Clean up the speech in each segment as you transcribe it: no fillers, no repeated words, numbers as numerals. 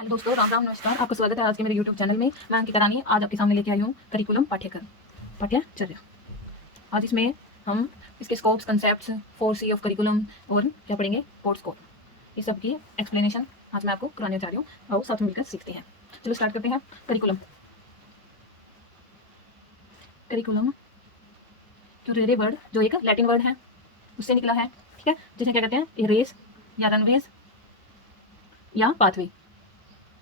Hello दोस्तों, राम राम नमस्कार। आपका स्वागत है आज के मेरे यूट्यूब चैनल में। मैं अंकिता रानी आज आपके सामने लेके आई हूँ करिकुलम पाठ्यचर्या। आज इसमें हम इसके scopes, concepts, 4C of curriculum और क्या पढ़ेंगे, पोर्ट स्कोप, इस सब की एक्सप्लेनेशन आज मैं आपको कराने जा रही हूँ और साथ में मिलकर सीखते हैं। चलो स्टार्ट करते हैं। करिकुलम करिकुलम जो रेरे वर्ड, जो एक लैटिन वर्ड है, उससे निकला है। ठीक है, जिसे क्या कहते हैं, ए रेस या रनवेज या पाथवे,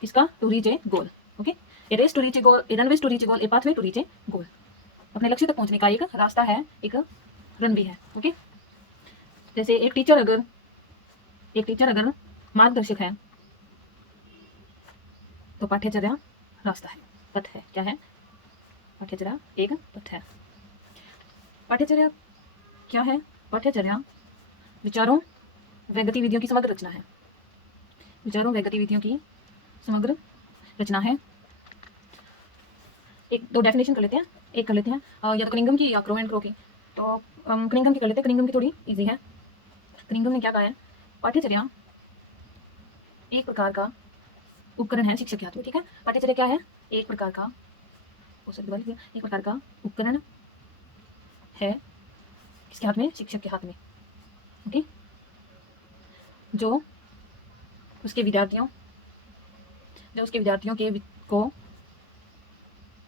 इसका to reach a goal. Okay, a race to reach a goal, a runways to reach a goal, a pathway to reach a goal. अपने लक्ष्य तक पहुंचने का एक रास्ता है, एक रनवे है। ओके, जैसे एक टीचर अगर मार्गदर्शक है तो पाठ्यचर्या रास्ता है, पथ है। क्या है? पाठ्यचर्या एक पथ है। पाठ्यचर्या क्या है? पाठ्यचर्या विचारों व गतिविधियों की समग्र रचना है। विचारों व गतिविधियों की समग्र रचना है। एक दो डेफिनेशन कर लेते हैं। एक कर लेते हैं या तो कनिंघम की या क्रो एंड क्रो की। तो कनिंघम की कर लेते हैं। कनिंघम की थोड़ी इजी है। कनिंघम ने क्या कहा है? पाठ्यचर्या एक प्रकार का उपकरण है शिक्षक के हाथ में। ठीक है, पाठ्यचर्या क्या है? एक प्रकार का, एक प्रकार का उपकरण है किसके हाथ में? शिक्षक के हाथ में। ओके, जो उसके विद्यार्थियों के को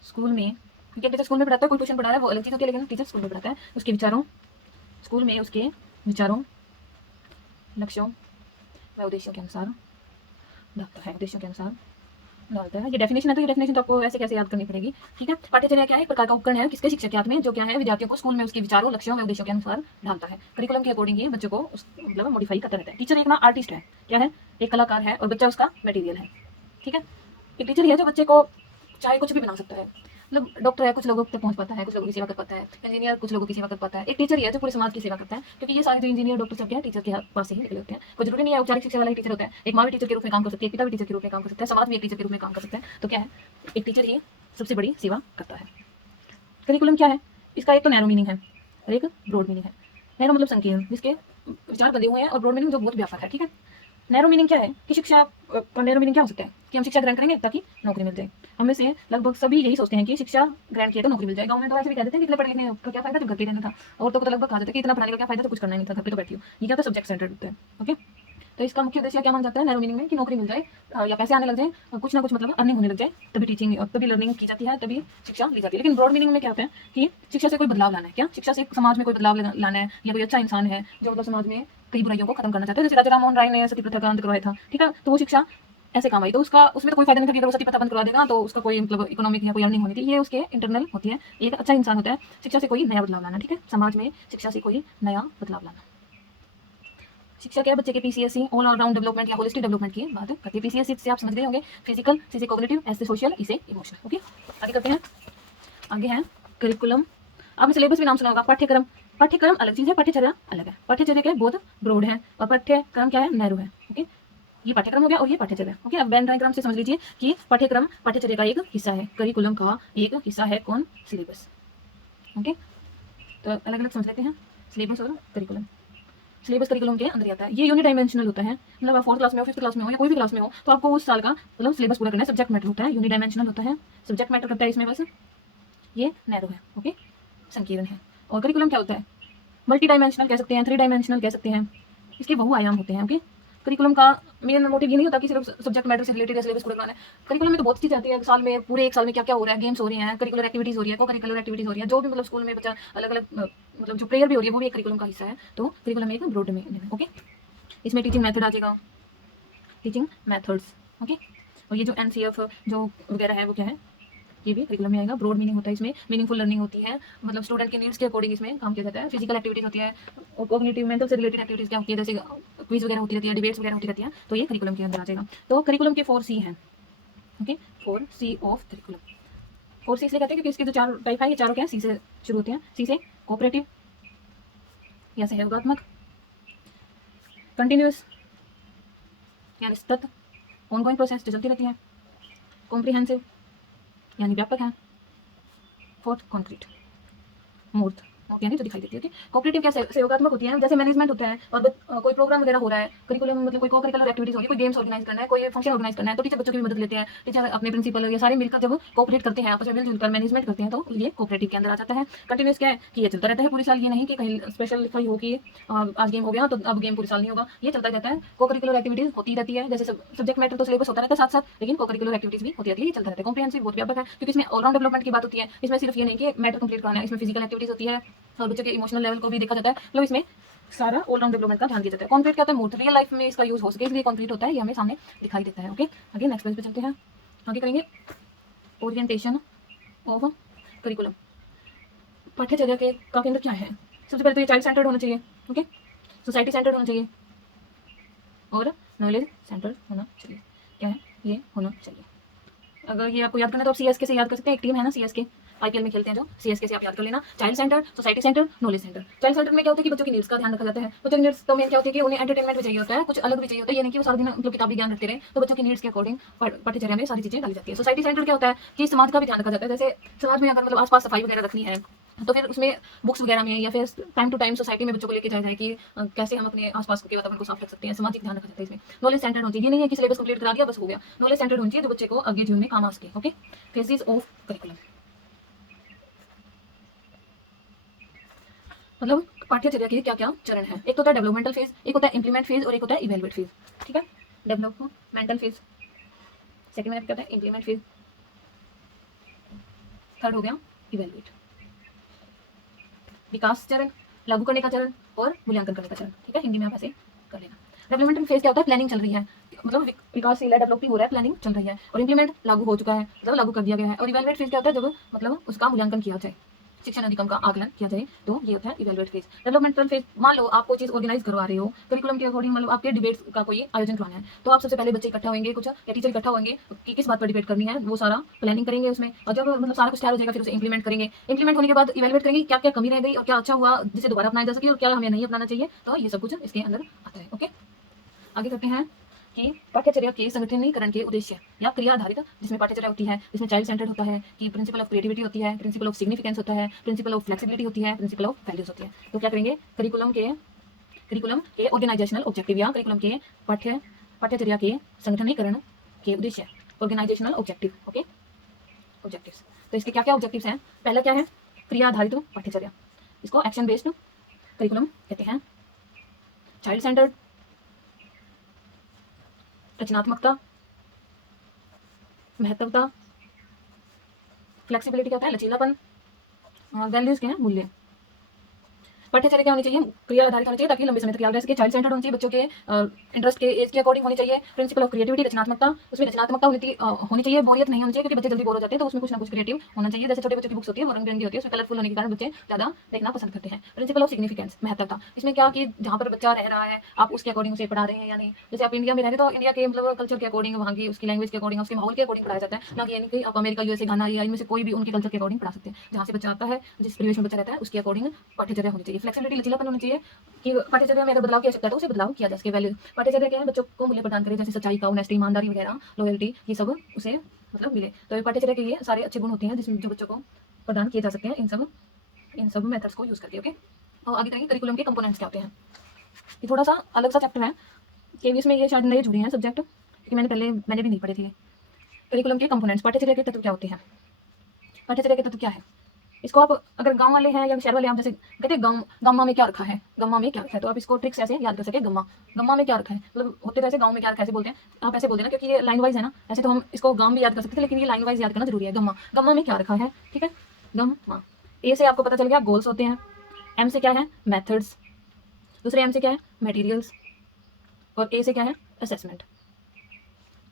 स्कूल में, क्योंकि टीचर स्कूल में पढ़ाता है, कोई ट्यूशन पढ़ा रहा है वो अलग चीज़ होती है, लेकिन टीचर स्कूल में पढ़ाता है, उसके विचारों, स्कूल में उसके विचारों, लक्ष्यों व उद्देश्यों के अनुसार डालता है। डालता है। ये डेफिनेशन है, तो ये डेफिनेशन तो आपको ऐसे कैसे याद करनी पड़ेगी। ठीक है, पाठ्यचर्या क्या है? एक प्रकार का उपकरण है किसके? शिक्षक के हाथ में, जो क्या है, विद्यार्थियों को स्कूल में उसके विचारों, लक्ष्यों व उद्देश्यों के अनुसार ढालता है। करिकुलम के अकॉर्डिंग ये बच्चों को मतलब मॉडिफाई करता रहता है। टीचर एक ना आर्टिस्ट है। क्या है? एक कलाकार है और बच्चा उसका मटेरियल है। ठीक है, एक टीचर ही है जो बच्चे को चाहे कुछ भी बना सकता है। मतलब डॉक्टर है, कुछ लोगों तक पहुंच पाता है, कुछ लोगों की सेवा कर पाता है। इंजीनियर कुछ लोगों की सेवा कर पाता है। एक टीचर ही है जो पूरे समाज की सेवा करता है, क्योंकि ये सारे जो इंजीनियर, डॉक्टर सब क्या है, टीचर के पास से ही निकले होते हैं। कोई जरूरी नहीं है औपचारिक शिक्षा वाला ही टीचर होता है। एक माँ भी टीचर के रूप में काम कर सकती है, पिता भी टीचर के रूप में काम कर सकता है, समाज भी एक टीचर के रूप में काम कर सकता है। तो क्या है, एक टीचर ही सबसे बड़ी सेवा करता है। करिकुलम क्या है? इसका एक तो नैरो मीनिंग है और एक ब्रॉड मीनिंग है। नैरो मतलब संकीर्ण, जिसके विचार बंधे हुए हैं, और ब्रॉड मीनिंग जो बहुत व्यापक है। ठीक है, नैरो मीनिंग क्या है कि शिक्षा का नैरो मीनिंग क्या हो सकता है कि हम शिक्षा ग्रहण करेंगे ताकि नौकरी मिल जाए। हमें से लगभग सभी यही सोचते हैं कि शिक्षा ग्रहण किया तो नौकरी मिल जाए। गाँव में तो ऐसे भी कह देते हैं कि इतना पढ़ लिखने का क्या फायदा जब घर पे रहना था। औरतों को तो लगभग कहा जाता है कि इतना पढ़ाने का क्या फायदा, तो कुछ करना ही नहीं था, घर पे तो बैठी हो। ये क्या होता है? सब्जेक्ट सेंटर्ड होता है। ओके, तो इसका मुख्य उद्देश्य क्या माना जाता है नैरो मीनिंग में? कि नौकरी मिल जाए या पैसे आने लग जाए, कुछ ना कुछ मतलब अर्निंग होने लग जाए, तभी टीचिंग, तभी लर्निंग की जाती है, तभी शिक्षा ली जाती है। लेकिन ब्रॉड मीनिंग में क्या होता है कि शिक्षा से कोई बदलाव लाना है। क्या? शिक्षा से समाज में कोई बदलाव लाना है, या कोई अच्छा इंसान है जो मतलब समाज में कई बुराइयों को खत्म करना चाहता है। जैसे राजा राम मोहन राय ने सती प्रथा का अंत करवाया था। ठीक है, तो वो शिक्षा ऐसे काम आई। तो उसका उसमें तो कोई फायदा नहीं था कि अगर वो सती प्रथा बंद करवा देगा तो उसका कोई मतलब इकोनॉमिक या कोई अर्निंग होनी थी। ये उसके इंटरनल होती है। एक अच्छा इंसान होता है शिक्षा से कोई नया बदलाव लाना। ठीक है, समाज में शिक्षा से कोई नया बदलाव लाना। शिक्षा क्या है? बच्चे के पीसीएससी, ऑल अराउंड डेवलपमेंट या होलिस्टिक डेवलपमेंट की बात करती है। पीसीएससी से आप समझ गए होंगे, फिजिकल, सी से कॉग्निटिव, एस से सोशल, ई से इमोशनल। ओके, आगे करते हैं। आगे है करिकुलम। आपने सिलेबस भी नाम सुना होगा, पाठ्यक्रम। पाठ्यक्रम अलग चीज है, पाठ्यचर्या अलग है। पाठ्यचर्या क्या है? बहुत ब्रॉड है, और पाठ्यक्रम क्या है? नैरो है। ओके, ये पाठ्यक्रम हो गया और ये पाठ्यचर्या। ओके, अब वेन डायग्राम से समझ लीजिए कि पाठ्यक्रम पाठ्यचर्या का एक हिस्सा है, करिकुलम का एक हिस्सा है कौन? सिलेबस। ओके, तो अलग अलग समझ लेते हैं सिलेबस और करिकुलम। सिलेबस करिकुलम के अंदर आता है। ये यूनिडायमेंशनल होता है। मतलब आप 4th क्लास में हो, 5th क्लास में हो, या कोई भी क्लास में हो, तो आपको उस साल का मतलब सिलेबस पूरा करना है। सब्जेक्ट मैटर होता है, यूनिडायमेंशनल होता है। सब्जेक्ट मैटर करता है इसमें बस, ये नैरो है। ओके, संकीर्ण है। और करिकुलम क्या होता है? मल्टी डायमेंशनल कह सकते हैं, 3 डायमेंशनल कह सकते हैं। इसके बहुआयाम होते हैं। ओके, करिकुलम का मेन मोटिव ये नहीं होता कि सिर्फ सब्जेक्ट मैटर से रिलेटेड सिलेबस पूरा कराना है। करिकुलम में तो बहुत चीज़ आती है साल में, पूरे एक साल में क्या क्या हो रहा है, गेम्स हो रही हैं, करिकुलर एक्टिविटीज़ हो रही है, को करिकुलर एक्टिविटीज़ हो रही है, जो भी मतलब स्कूल में बच्चा अलग अलग मतलब जो प्रेयर भी हो रही है वो भी एक करिकुलम का हिस्सा है। तो करिकुलम एक ब्रॉड में है। ओके, इसमें टीचिंग मेथड आ जाएगा, टीचिंग मेथड्स। ओके, और ये जो एनसीएफ जो वगैरह है वो क्या है? ये भी करिकुलम में आएगा। ब्रॉड मीनिंग होता है इसमें, मीनिंगफुल लर्निंग होती है, मतलब स्टूडेंट के नीड्स के अकॉर्डिंग इसमें काम किया जाता है। फिजिकल एक्टिविटीज होती है, और कॉग्निटिव मेंटल से रिलेटेड एक्टिविटीज क्या होती है, जैसे क्विज वगैरह होती रहती है, डिबेट्स वगैरह होती रहती है, तो ये करिकुलम के अंदर आ जाएगा। तो करिकुलम के 4C हैं। Okay, 4C of curriculum. 4C इसलिए कहते हैं क्योंकि इसके जो 4 टाइप है, ये चारों क्या है? सी से शुरू होते हैं। सी से कोऑपरेटिव या सहयोगात्मक, कंटिन्यूस यानी सतत, ऑनगोइंग प्रोसेस जो चलती रहती है, कॉम्प्रिहेंसिव यानी व्यापक है, फोर्थ कॉन्क्रीट, मूर्त होती है नहीं, तो दिखाई देती है। ओके, कोऑपरेटिव क्या सहयोगात्मक होती है, जैसे मैनेजमेंट होता है और कोई प्रोग्राम वगैरह हो रहा है, करिकुलम मतलब कोई को-करिकुलर एक्टिविटीज हो रही है, कोई गेम्स ऑर्गेनाइज करना है, कोई फंक्शन ऑर्गेनाइज करना है, तो टीचर बच्चों की भी मदद लेते हैं। टीचर अपने प्रिंसिपल ये सारे मिलकर जब कोऑपरेट करते हैं, आपस में मिलजुल कर मैनेजमेंट करते हैं, तो ये कोऑपरेटिव के अंदर आ जाता है। कंटिन्यूस क्या है कि ये चलता रहता है पूरी साल, ये नहीं कि कहीं स्पेशल लिखा हो कि आज गेम हो गया तो अब गेम पूरी साल नहीं होगा, ये चलता रहता है। को-करिकुलर एक्टिविटीज होती रहती है, जैसे सब्जेक्ट मैटर तो सिलेबस होता रहता है साथ साथ, लेकिन को-करिकुलर एक्टिविटीज भी होती रहती है, ये चलता रहता है। कॉम्प्रिहेंसिव बहुत व्यापक है, क्योंकि इसमें ऑलराउंड डेवलपमेंट की बात होती है। इसमें सिर्फ ये नहीं कि मैटर कंप्लीट करना है, इसमें फिजिकल एक्टिविटीज होती है और बच्चों के इमोशनल लेवल को भी देखा जाता है, मतलब इसमें सारा ऑलराउंड डेवलपमेंट का ध्यान दिया जाता है। कॉन्क्रीट क्या होता है, मूर्त रियल लाइफ में इसका यूज हो सके इसलिए कॉन्क्रीट होता है, ये हमें सामने दिखाई देता है। ओके, आगे नेक्स्ट पेज पे चलते हैं, आगे करेंगे ओरिएंटेशन ऑफ करिकुलम। पाठ्यचर्या के का केंद्र क्या है? सबसे पहले तो ये चाइल्ड सेंटर्ड होना चाहिए, ओके, सोसाइटी सेंटर्ड होना चाहिए और नॉलेज सेंटर्ड होना चाहिए। क्या है ये होना चाहिए। अगर ये आपको याद करना है तो आप सीएसके से याद कर सकते हैं, एक टीम है ना सीएसके, आईपीएल में खेलते हैं जो, सीएसके से आप याद कर लेना। Child centre, society centre, knowledge centre. Child centre में क्या होता है कि बच्चों की नीड्स का ध्यान रखा जाता है। बच्चों की नीड्स तो मेन क्या होती है कि उन्हें एंटरटेनमेंट भी चाहिए होता है, कुछ अलग भी चाहिए होता है, ये नहीं कि वो सारा दिन मतलब किताबी ज्ञान रखते रहे, तो बच्चों की नीड्स के अकॉर्डिंग पाठ्यचर्या में सारी चीजें डाली जाती है। सोसाइटी सेंटर क्या होता है कि समाज का भी ध्यान रखा जाता है, जैसे समाज में अगर मतलब आसपास सफाई वगैरह रखनी है तो फिर उसमें बुक्स वगैरह में या फिर टाइम टू टाइम सोसाइटी में बच्चों को लेके जाया जाए कि कैसे हम अपने आसपास के वातावरण को साफ रख सकते हैं, सामाजिक ध्यान रखा जाता है इसमें। नॉलेज सेंटर्ड होनी चाहिए, ये नहीं है कि सिलेबस कंप्लीट करा दिया बस हो गया। नॉलेज सेंटर्ड होनी चाहिए जो बच्चे को आगे जीवन में काम आ सके। ओके, फेजेस ऑफ करिकुलम मतलब पाठ्यचर्या के क्या क्या चरण है। एक तो होता है डेवलपमेंटल फेज, एक होता है इंप्लीमेंट फेज और एक होता है इवेलुएट फेज। ठीक है, डेवलपमेंटल फेज, सेकंड में क्या होता है इंप्लीमेंट फेज, थर्ड हो गया इवेलुएट। विकास चरण, लागू करने का चरण और मूल्यांकन करने का चरण। ठीक है, हिंदी में आप ऐसे कर लेना। डेवलपमेंटल फेज क्या होता है, प्लानिंग चल रही है, मतलब विकासशील है, डेवलपिंग हो रहा है, प्लानिंग चल रही है। और इंप्लीमेंट लागू हो चुका है, मतलब लागू कर दिया गया है। और इवेलुएट फेज क्या होता है, जब मतलब उसका मूल्यांकन किया जाए, शिक्षण अधिगम का आकलन किया जाए, तो ये होता है इवेलुएट फेज। डेवलपमेंटल फेज, मान लो आप कोई चीज ऑर्गेनाइज करवा रहे हो करिकुलम के अकॉर्डिंग, मतलब आपके डिबेट्स का कोई आयोजन करवाना है, तो आप सबसे पहले बच्चे इकट्ठा होंगे, कुछ या टीचर इकट्ठा होंगे कि किस बात पर डिबेट करनी है, वो सारा प्लानिंग करेंगे उसमें, और जब मतलब सारा कुछ तैयार हो जाएगा फिर उसे इंप्लीमेंट करेंगे। इंप्लीमेंट होने के बाद इवेलुएट करेंगे क्या क्या कमी रह गई और क्या अच्छा हुआ जिसे दोबारा अपनाया जा सके और क्या हमें नहीं अपनाना चाहिए, तो ये सब कुछ इसके अंदर आता है। ओके, आगे करते हैं कि पाठ्यचर्या के संगठनीकरण के उद्देश्य या क्रिया आधारित जिसमें पाठ्यचर्या होती है, जिसमें चाइल्ड सेंटर्ड होता है, कि प्रिंसिपल ऑफ क्रिएटिविटी होती है, प्रिंसिपल ऑफ सिग्निफिकेंस होता है, प्रिंसिपल ऑफ फ्लेक्सिबिलिटी होती है, प्रिंसिपल ऑफ वैल्यूज होती है। तो क्या करेंगे, करिकुलम के ऑर्गेनाइजेशनल ऑब्जेक्टिव या करिकुलम के पाठ्यचर्या के संगठनीकरण के उद्देश्य, ऑर्गेनाइजेशनल ऑब्जेक्टिव। ओके, ऑब्जेक्टिव्स, तो इसके क्या क्या ऑब्जेक्टिव्स हैं। पहला क्या है, क्रिया आधारित पाठ्यचर्या, इसको एक्शन बेस्ड करिकुलम कहते हैं। चाइल्ड सेंटर्ड, रचनात्मकता, महत्वता, फ्लेक्सिबिलिटी क्या होता है, लचीलापन, वैल्यूज क्या है, मूल्य। पाठ्यचर्या क्या होनी चाहिए, क्रिया आधारित होनी चाहिए ताकि लंबे समय तक याद रह सके। चाइल्ड सेंटर्ड होनी चाहिए, बच्चों के इंटरेस्ट के एज के अकॉर्डिंग होनी चाहिए। प्रिंसिपल ऑफ क्रिएटिविटी, रचनात्मकता, उसमें रचनात्मकता होनी चाहिए, बोरियत नहीं होनी चाहिए, क्योंकि बच्चे जल्दी बोर हो जाते हैं, तो उसमें कुछ ना कुछ क्रिएटिव होना चाहिए। जैसे छोटे बच्चों की बुक्स होती है वो रंग बिरंगी होती है, उसमें कलरफुल होने के कारण बच्चे ज्यादा देखना पसंद करते हैं। प्रिंसिपल ऑफ सिग्निफिकेंस, महत्वता, इसमें क्या कि जहाँ पर बच्चा रह रहा है आप उसके अकॉर्डिंग उसे पढ़ा रहे हैं या नहीं। जैसे आप इंडिया में रहते हैं तो इंडिया के मतलब कल्चर के अकॉर्डिंग, वहाँ की उसकी लैंग्वेज के अकॉर्डिंग, उसके माहौल के अकॉर्डिंग पढ़ाया जाता है, ना कि यानी कि आप अमेरिका, यूएसए, गाना या इनमें से कोई भी उनके कल्चर के अकॉर्डिंग पढ़ा सकते हैं। जहाँ से बच्चा आता है, जिस परिवेश में बच्चा रहता है उसके अकॉर्डिंग पाठ्यचर्या होनी चाहिए। फ्लेक्सिबिलिटी, लचीलापन होनी चाहिए कि पाठ्यचर्या में अगर बदलाव की आवश्यकता है तो उसे बदलाव किया जा सके। वैल्यू, पाठ्यचर्या क्या है, बच्चों को मूल्य प्रदान करे, जैसे सच्चाई का, ऑनेस्टी, ईमानदारी वगैरह, लॉयल्टी, ये सब उसे मतलब मिले। तो ये पाठ्यचर्या के ये सारे अच्छे गुण होते हैं जिसमें जो बच्चों को प्रदान किए जा सकते हैं इन सब मेथड्स को यूज करके। ओके, और आगे करेंगे करिकुलम के कंपोनेंट्स क्या होते हैं। ये थोड़ा सा अलग सा चैप्टर है, केवीएस में ये शायद नए जुड़े हैं सब्जेक्ट, क्योंकि मैंने भी नहीं पढ़े थे। करिकुलम के कंपोनेंट्स, पाठ्यचर्या के तत्व क्या होते हैं। पाठ्यचर्या के तत्व क्या है, इसको आप अगर गांव वाले हैं या शहर वाले, आप जैसे कहते हैं गम्मा में क्या रखा है, गम्मा में क्या रखा है, तो आप इसको ट्रिक्स ऐसे याद कर सके। गम्मा में क्या रखा है, मतलब होते वैसे गांव में क्या रखा है ऐसे बोलते हैं, आप ऐसे बोलते हैं ना, क्योंकि ये लाइन वाइज है ना। ऐसे तो हम इसको गांव भी याद कर सकते हैं, लेकिन ये लाइन वाइज याद करना जरूरी है। गम्मा में क्या रखा है, ठीक है, गम्मा। ए से आपको पता चल गया गोल्स होते हैं, एम से क्या है मेथड्स, दूसरे एम से क्या है मटेरियल्स, और ए से क्या है असेसमेंट।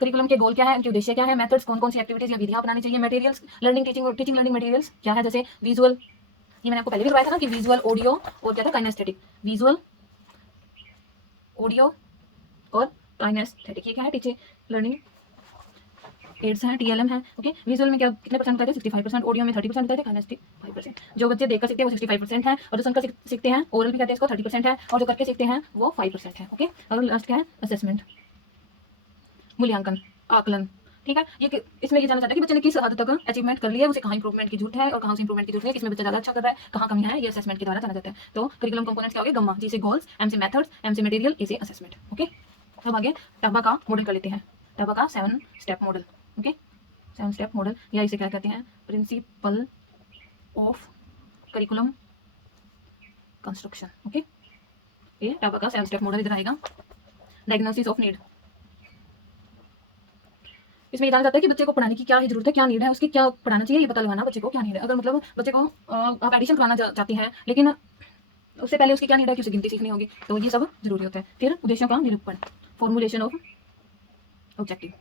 करिकुलम के गोल क्या है, उनके उद्देश्य क्या है, मेथड्स कौन कौन सी एक्टिविटीज या विधियां अपनानी चाहिए, materials learning teaching learning materials क्या है, जैसे विजुअल, ये मैंने आपको पहले भी बताया था ना कि विजुअल, ऑडियो और क्या था काइनेस्थेटिक। विजुअल, ऑडियो और काइनेस्थेटिक, ये क्या है टीचिंग लर्निंग एड्स हैं, टीएलएम है। ओके, विजुअल में क्या कितने परसेंट होता है 65%, ऑडियो में 30% होता है, काइनेस्थेटिक 5%। जो बच्चे देखकर सीखते हैं वो 65% है, और जो सुनकर सीखते हैं ओरल भी कहते हैं इसको 30% है, और जो करके सीखते हैं वो 5% है। ओके, और लास्ट क्या है असेसमेंट, मूल्यांकन, आकलन। ठीक है। इसमें ये जानना चाहते हैं कि बच्चे ने किस हद तक अचीवमेंट कर लिया है, उसे कहाँ इंप्रूवमेंट की जरूरत है और कहाँ उसे इंप्रूवमेंट की जरूरत है, किसमें बच्चा ज़्यादा अच्छा कर रहा है, कहाँ कमी है, ये असेसमेंट के द्वारा जाना जाता है। तो करिकुलम कंपोनेंट्स क्या हो गए, गम्मा, जी से गोल्स, एम से मेथड्स, एम से मटेरियल, ए से असेसमेंट। ओके, अब आगे टाबा का मॉडल कर लेते हैं। टाबा का 7 step model. Okay, 7 step model, या इसे क्या कहते हैं, principle of curriculum construction. Okay, ये टाबा का 7 स्टेप मॉडल इधर आएगा। डायग्नोसिस ऑफ नीड, इसमें ये जाना जाता है कि बच्चे को पढ़ाने की क्या ही जरूरत है, क्या नीड है, उसकी क्या पढ़ाना चाहिए, ये पता लगाना बच्चे को क्या नीड है। अगर मतलब बच्चे को आप एडिशन कराना चाहती हैं, लेकिन उससे पहले उसकी क्या नीड है कि उसे गिनती सीखनी होगी, तो ये सब जरूरी होता है। फिर उद्देश्यों का निरूपण, फॉर्मुलेशन ऑफ ऑब्जेक्टिव,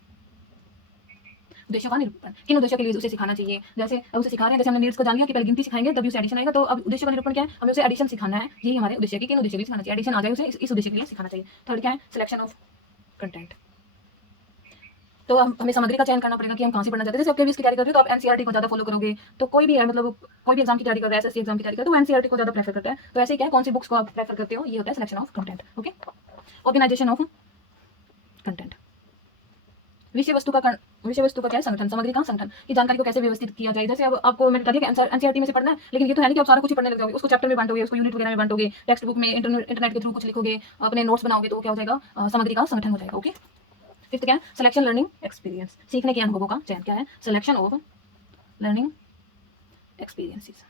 उद्देश्यों का निरूपण, किन उद्देश्यों के लिए उसे सिखाना चाहिए। जैसे अब उसे सिखा रहे हैं, जैसे हमने नीड्स को जान लिया कि पहले गिनती सिखाएंगे तभी उसे एडिशन आएगा, तो अब उद्देश्य का निरूपण क्या है, हमें उसे एडिशन सिखाना है, यही हमारे उद्देश्य की किन उद्देश्य के लिए सिखाना चाहिए, एडिशन आ जाए उसे इस उद्देश्य के लिए सिखाना चाहिए। थर्ड क्या है, सिलेक्शन ऑफ कंटेंट, तो हमें सामग्री का चयन करना पड़ेगा कि हम कहाँ से पढ़ना चाहते हैं। जैसे आप केवीएस की तैयारी कर रहे हो तो आप एनसीईआरटी को ज़्यादा फॉलो करोगे, तो कोई भी है मतलब कोई भी एग्जाम की तैयारी कर रहा है, एसएससी एग्जाम की तैयारी कर रहा है, तो वो एनसीईआरटी को ज़्यादा प्रेफर करता है। तो ऐसे क्या है, कौन सी बुक्स को आप प्रेफर करते हो, ये होता है selection of content. Okay, organisation of content, विषय वस्तु का क्या है, संगठन, सामग्री का संगठन, की जानकारी को कैसे व्यवस्थित किया जाए। जैसे अब आपको मैंने कहा कि एनसीईआरटी में से पढ़ना है, लेकिन ये तो है नहीं कि आप सारा कुछ ही पढ़ने लग जाओगे, उसको चैप्टर में बांटोगे, उसको यूनिट वगैरह में बांटोगे, टेक्स्ट बुक में इंटरनेट के थ्रू कुछ लिखोगे, अपने नोट्स बनाओगे, तो क्या हो जाएगा, सामग्री का संगठन हो जाएगा। ओके, फिफ्थ क्या है, सिलेक्शन लर्निंग एक्सपीरियंस, सीखने के अनुभवों का चयन, क्या है, सिलेक्शन ऑफ लर्निंग एक्सपीरियंसेस,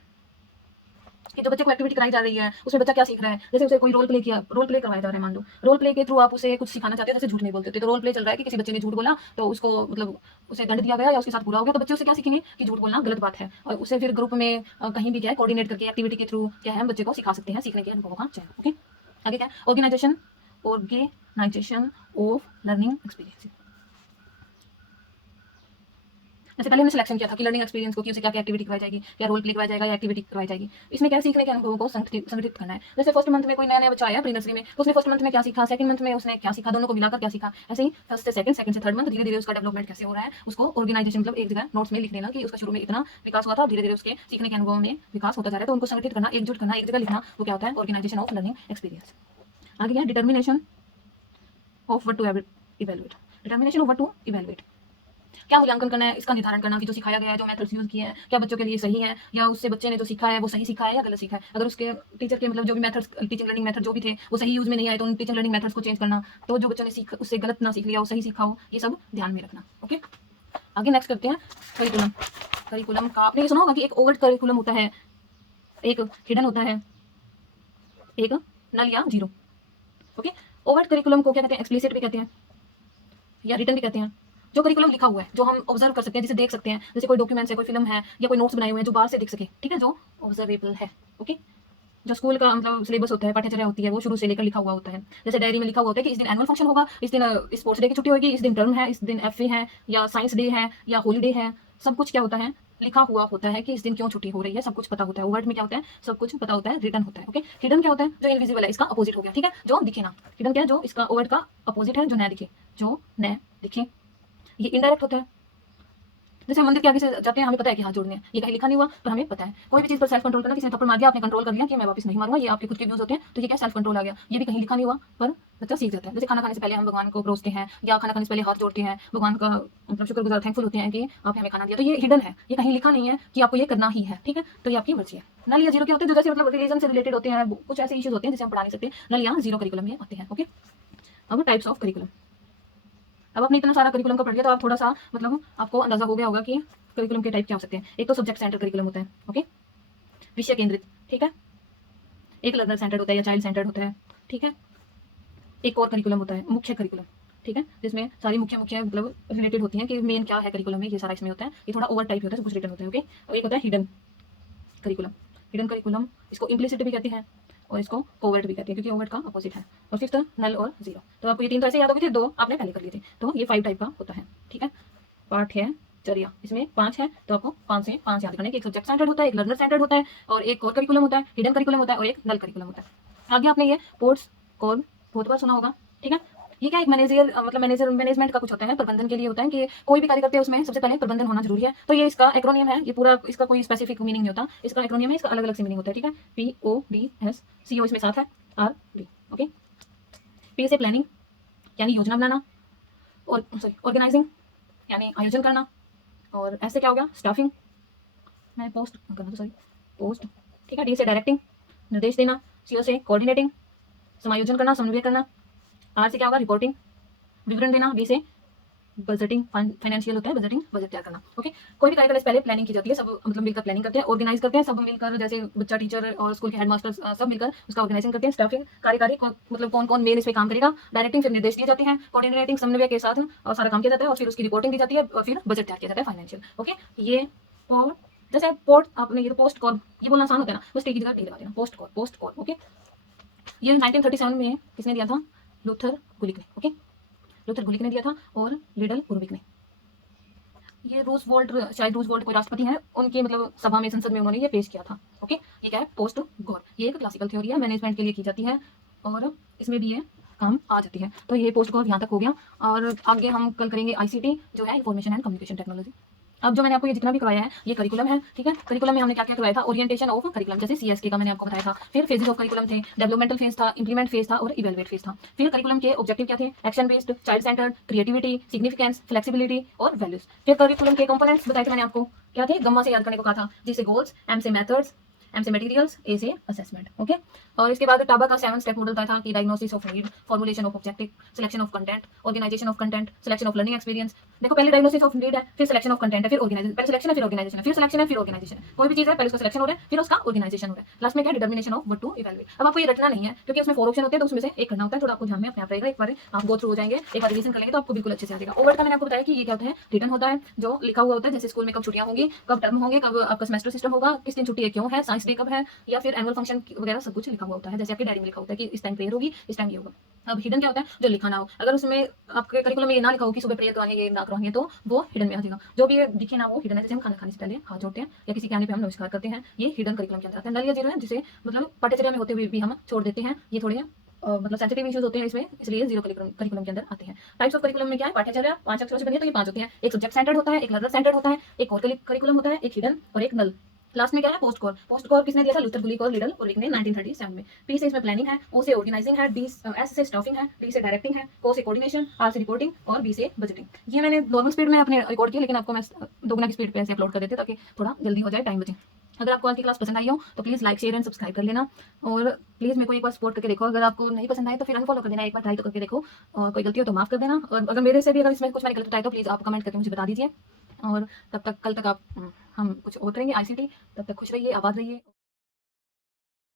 कि जो बच्चे को एक्टिविटी कराई जा रही है उसमें बच्चा क्या सीख रहा है। जैसे उसे कोई रोल प्ले करवाया जा रहा है, मान लो रोल प्ले के थ्रू आप उसे कुछ सिखाना चाहते हैं, जैसे झूठ नहीं बोलते थे, तो रोल प्ले चल रहा है कि किसी बच्चे ने झूठ बोला, तो उसको मतलब उसे दंड दिया गया या उसके साथ बुरा हो गया, तो बच्चे उसे क्या सीखेंगे कि झूठ बोलना गलत बात है, और उसे फिर ग्रुप में कहीं भी क्या है कोऑर्डिनेट करके एक्टिविटी के थ्रू क्या है हम बच्चे को सिखा सकते हैं, सीखने के अनुभवों का चयन। ओके, आगे क्या है, ऑर्गेनाइजेशन ऑफ लर्निंग एक्सपीरियंस। जैसे पहले हमने सिलेक्शन किया था कि लर्निंग एक्सपीरियंस को कि उसे क्या क्या एक्टिविटी करवाई जाएगी, क्या रोल प्ले करवाया जाएगा या एक्टिविटी करवाई जाएगी। इसमें क्या सीखने के अनुभवों को संगठित करना है। जैसे फर्स्ट मंथ में कोई नया नया बच्चा आया प्री नर्सरी में, तो उसने फर्स्ट मंथ में क्या सीखा, सेकंड मंथ में उसने क्या सीखा, दोनों को मिलाकर क्या सीखा। ऐसे ही फर्स्ट से सेकंड से थर्ड मंथ धीरे धीरे उसका डेवलपमेंट कैसे हो रहा है, उसको ऑर्गेनाइजेशन मतलब एक जगह नोट्स में लिख देना कि उसका शुरू में इतना विकास हुआ था, धीरे धीरे उसके सीखने के अनुभव में विकास होता जा रहा है, तो उनको संगठित करना, एकजुट करना, एक जगह लिखना, वो क्या होता है, ऑर्गेनाइजेशन ऑफ लर्निंग एक्सपीरियंस। आगे क्या है, determination of what to evaluate, determination of what to evaluate, क्या मूल्यांकन करना है, इसका निर्धारण करना कि जो सिखाया गया है, जो मेथड्स यूज किए हैं, क्या बच्चों के लिए सही है, या उससे बच्चे ने जो सीखा है वो सही सीखा है या गलत सीखा है। अगर उसके टीचर के मतलब जो भी मेथड्स, टीचिंग लर्निंग मेथड जो भी थे वो सही यूज में नहीं आए, तो उन टीचिंग लर्निंग मेथड्स को चेंज करना, तो जो बच्चों ने सीख उससे गलत ना सीख लिया, वो सही सीखा हो, ये सब ध्यान में रखना। ओके, आगे नेक्स्ट करते हैं करिकुलम। करिकुलम का आपने ये सुना होगा कि एक ओवर्ट करिकुलम होता है, एक हिडन होता है, एक नल या जीरो। ओके, ओवर्ट करिकुलम को क्या कहते हैं, एक्सप्लिसिट भी कहते हैं या रिटन भी कहते हैं। जो करिकुलम लिखा हुआ है, जो हम ऑब्जर्व कर सकते हैं, जिसे देख सकते हैं, जैसे कोई डॉक्यूमेंट्स है, कोई फिल्म है या कोई नोट्स बनाए हुए हैं जो बाहर से दिख सके, ठीक है, जो ऑब्जर्वेबल है। ओके, जो स्कूल का मतलब सिलेबस होता है, पाठ्यचर्या होती है, वो शुरू से लेकर लिखा हुआ होता है। जैसे डायरी में लिखा हुआ होता है कि इस दिन एनुअल फंक्शन होगा, इस दिन स्पोर्ट्स डे की छुट्टी होगी, इस दिन टर्म है, इस दिन एफए है या साइंस डे है या हॉलीडे है, सब कुछ क्या होता है, लिखा हुआ होता है कि इस दिन क्यों छुट्टी हो रही है, सब कुछ पता होता है। वर्ड में क्या होता है, सब कुछ पता होता है, रिटन होता है। ओके, हिडन क्या होता है, जो इनविजिबल है, इसका अपोजिट हो गया, ठीक है, जो दिखे ना। हिडन क्या है, जो इसका ओवर्ट का अपोजिट है, जो न दिखे, जो न दिखे। ये इनडायरेक्ट होता है, जैसे हम मंदिर के आगे से जाते हैं, हमें पता है कि हाथ जोड़ने हैं, ये कहीं लिखा नहीं हुआ पर हमें पता है। कोई भी चीज़ पर सेल्फ कंट्रोल करना, किसी ने थप्पड़ मार दिया, आपने कंट्रोल कर लिया कि मैं वापस नहीं मारूंगा, ये आपके खुद के व्यूज होते हैं, तो ये क्या सेल्फ कंट्रोल आ गया, ये भी कहीं लिखा नहीं हुआ पर बच्चा सीख जाता है। जैसे खाना खाने से पहले हम भगवान को परोसते हैं या खाना खाने से पहले हाथ जोड़ते हैं, भगवान का मतलब शुक्रगुजार थैंकफुल होते हैं कि आपने हमें खाना दिया, तो ये हिडन है, ये कहीं लिखा नहीं है कि आपको ये करना ही है, ठीक है, तो ये आपकी मर्जी है। नल या जीरो क्या होते हैं, जो जैसे मतलब रिलीजन से रिलेटेड होते हैं, कुछ ऐसे इश्यूज होते हैं जिसे हम पढ़ा नहीं सकते, नल या जीरो करिकुलम में आते हैं। ओके, अब टाइप्स ऑफ करिकुलम। अब आपने इतना सारा करिकुलम का पढ़ लिया, तो आप थोड़ा सा मतलब आपको अंदाजा हो गया होगा कि करिकुलम के टाइप क्या हो सकते हैं। एक तो सब्जेक्ट सेंटर करिकुलम होता है, ओके, विषय केंद्रित, ठीक है। एक लर्नर सेंटर्ड होता है या चाइल्ड सेंटर्ड होता है, ठीक है। एक और करिकुलम होता है मुख्य करिकुलम, ठीक है, जिसमें सारी मुख्य मुख्य मतलब रिलेटेड होती हैं कि मेन क्या है करिकुलम में, ये सारा इसमें होता है। ये थोड़ा ओवर टाइप होता है, सब कुछ रिटर्न होता है। ओके, और एक होता है हिडन करिकुलम। हिडन करिकुलम इसको इम्प्लिसिट भी कहते हैं और इसको ओवर्ट भी कहते हैं, क्योंकि ओवर्ट का अपोजिट है। और फिफ्थ नल और जीरो। तो आपको ये तीन तो ऐसे याद हो गए थे, दो आपने पहले कर लिए थे, तो ये 5 टाइप का होता है, ठीक है। पाठ्यचर्या इसमें 5 है, तो आपको 5 से 5 याद करने के। एक सब्जेक्ट सेंटर्ड होता है, एक लर्नर सेंटर्ड होता है, और एक कोर करिकुलम होता है, हिडन करिकुलम होता है, और एक नल करिकुलम होता है। आगे आपने ये पोर्ट्स कोर बहुत बार सुना होगा, ठीक है। ये क्या एक मैनेजर मतलब मैनेजमेंट का कुछ होता है, प्रबंधन के लिए होता है कि कोई भी कार्य करते हैं उसमें सबसे पहले प्रबंधन होना जरूरी है। तो ये इसका एक्रोनियम है, ये पूरा इसका कोई स्पेसिफिक मीनिंग नहीं होता, इसका एक्रोनियम है, इसका अलग अलग से मीनिंग होता है, ठीक है। PODS, CO इसमें साथ है, RD। ओके, P से प्लानिंग यानी योजना बनाना, और सॉरी ऑर्गेनाइजिंग, यानी आयोजन करना। और ऐसे क्या हो गया, स्टाफिंग, मैं पोस्ट करना, तो सॉरी पोस्ट, ठीक है। डी से डायरेक्टिंग, निर्देश देना। सी से कोऑर्डिनेटिंग, समायोजन करना, समन्वय करना। आर से क्या होगा, रिपोर्टिंग, विवरण देना। बी से बजटिंग, फाइनेंशियल होता है बजटिंग, बजट तैयार करना। ओके, कोई भी कार्यक्रम से पहले प्लानिंग की जाती है, सब मतलब मिलकर प्लानिंग करते हैं, ऑर्गेनाइज करते हैं सब मिलकर, जैसे बच्चा, टीचर और स्कूल के हेडमास्टर सब मिलकर उसका ऑर्गेनाइजिंग करते हैं। स्टाफिंग, कार्यकारी मतलब कौन कौन मेन इस पे काम करेगा। डायरेक्टिंग, फिर निर्देश दिए जाते हैं। कोऑर्डिनेटिंग, समन्वय के साथ और सारा काम किया जाता है, और फिर उसकी रिपोर्टिंग दी जाती है, और फिर बजट तैयार किया जाता है, फाइनेंशियल। ओके, ये और जैसे पोर्ट आपने ये तो पोस्ट कॉल, ये बोलना आसान होता है ना, बस टी की जगह टी लगा देना, post call, post call. Okay, ये 1937 में किसने दिया था, लूथर गुलिक ने। ओके, लूथर गुलिक ने दिया था, और लिडल उर्विक ने। ये रूजवेल्ट, शायद रूजवेल्ट कोई राष्ट्रपति हैं, उनके मतलब सभा में, संसद में उन्होंने ये पेश किया था। ओके, ये क्या है, पोस्ट गौर, ये एक क्लासिकल थ्योरी है, मैनेजमेंट के लिए की जाती है, और इसमें भी ये काम आ जाती है। तो ये पोस्ट गौर यहाँ तक हो गया, और आगे हम कल करेंगे आईसीटी, जो है इंफॉर्मेशन एंड कम्युनिकेशन टेक्नोलॉजी। अब जो मैंने आपको ये जितना भी करवाया है, ये करिकुलम है, ठीक है। करिकुलम में हमने क्या क्या करवाया था, ओरिएंटेशन ऑफ करिकुलम, जैसे सीएसके का मैंने आपको बताया था। फिर फेजेस ऑफ करिकुलम थे, डेवलपमेंटल फेज था, इंप्लीमेंट फेज था, और इवेलुएट फेज था। फिर करिकुलम के ऑब्जेक्टिव क्या थे, action based, child centred, creativity, significance, flexibility और वैल्यूज। फिर करिकुलम के कंपोनेंट्स बताए थे मैंने आपको, क्या थे, गम्मा से याद करने को कहा था, जिसे गोल्स, एम से मेथड्स, एम से मटेरियल्स, ए से असेसमेंट। ओके, और इसके बाद टाबा का 7 स्टेप मॉडल था कि diagnosis of need, formulation of objective, selection of content, organisation of content, selection of learning experience. देखो, पहले डायग्नोसिस ऑफ नीड है, फिर सिलेक्शन ऑफ कंटेंट है, फिर ऑर्गेनाइजेशन, पहले सिलेक्शन है फिर ऑर्गेनाइजेशन है, फिर सिलेक्शन है फिर ऑर्गेनाइजेशन है। कोई भी चीज है, पहले उसका सिलेक्शन हो रहा है, फिर उसका ऑर्गेनाइजेशन हो रहा है, लास्ट में क्या, determination of what to evaluate. अब आपको ये रटना नहीं है, क्योंकि उसमें 4 ऑप्शन होते हैं, तो उसमें से एक करना होता है, थोड़ा आपको ध्यान में अपने आप रहेगा। एक बार आप गो थ्रू हो जाएंगे, एक बार रिवीजन कर लेंगे, तो आपको बिल्कुल अच्छे से आ जाएगा। ओवर का मैंने आपको बताया कि ये क्या होता है, रिटर्न होता है, जो लिखा हुआ होता है, जैसे स्कूल में कब छुट्टियां होंगी, कब टर्म होंगे, कब आपका सेमेस्टर सिस्टम होगा, किस दिन छुट्टी है, क्यों है, साइंस डे कब है, या फिर एनुअल फंक्शन वगैरह सब कुछ लिखा हुआ होता है। जैसे आपकी डायरी में लिखा होता है कि इस टाइम प्रेयर होगी, इस टाइम ये होगा। अब हिडन क्या होता है, जो लिखा ना हो, अगर उसमें आपके करिकुलम में ये ना लिखा हो कि सुबह प्रेयर करवानी है, ये ना करवानी है, तो वो हिडन में आ जाएगा। जो भी दिखे ना वो हिडन है। जैसे हम खाना खाने से पहले हाथ जोड़ते हैं, या किसी के आने पे हम नमस्कार करते हैं, ये हिडन करिकुलम के अंदर आता है। नल या जीरो है, जिसे मतलब पाठ्यचर्या में होते हुए भी हम छोड़ देते हैं, ये थोड़े मतलब सेंसिटिव इश्यूज होते हैं इसमें, इसलिए जीरो करिकुलम के अंदर आते हैं। टाइप्स ऑफ करिकुलम में क्या है, पाठ्यचर्या 5 अक्षरों से बनी है, तो ये 5 होते हैं। एक सब्जेक्ट सेंटर्ड होता है, एक लर्नर सेंटर्ड होता है, एक और करिकुलम होता है, एक हिडन और एक नल। लास्ट में क्या है, पोस्ट कॉल। पोस्ट कॉल किसने दिया था, लूथर गुलिक और लिडल उर्विक ने 1937 में। पी से इसमें प्लानिंग है, ओ से ऑर्गेनाइजिंग है, डी एस से स्टाफिंग है, डी से डायरेक्टिंग है, को से कोऑर्डिनेशन, आर से रिपोर्टिंग और बी से बजटिंग। ये मैंने नॉर्मल स्पीड में अपने रिकॉर्ड किया, लेकिन आपको मैं दोगुना की स्पीड पे ऐसे अपलोड कर देते ताकि थोड़ा जल्दी हो जाए, टाइम बचे। अगर आपको आज की क्लास पसंद आई हो तो please like share and subscribe कर लेना, और प्लीज़ मेरे को एक बार सपोर्ट करके देखो। अगर आपको नहीं पसंद आए तो फिर अनफॉलो कर देना, एक बार ट्राई तो करके देखो, और कोई गलती हो तो माफ़ कर देना। और अगर मेरे से भी अगर इसमें कुछ मैंने गलत बताया तो प्लीज़ आप कमेंट करके मुझे बता दीजिए। और तब तक कल तक आप हम कुछ और करेंगे आईसीटी। तब तक खुश रहिए, आबाद रहिए।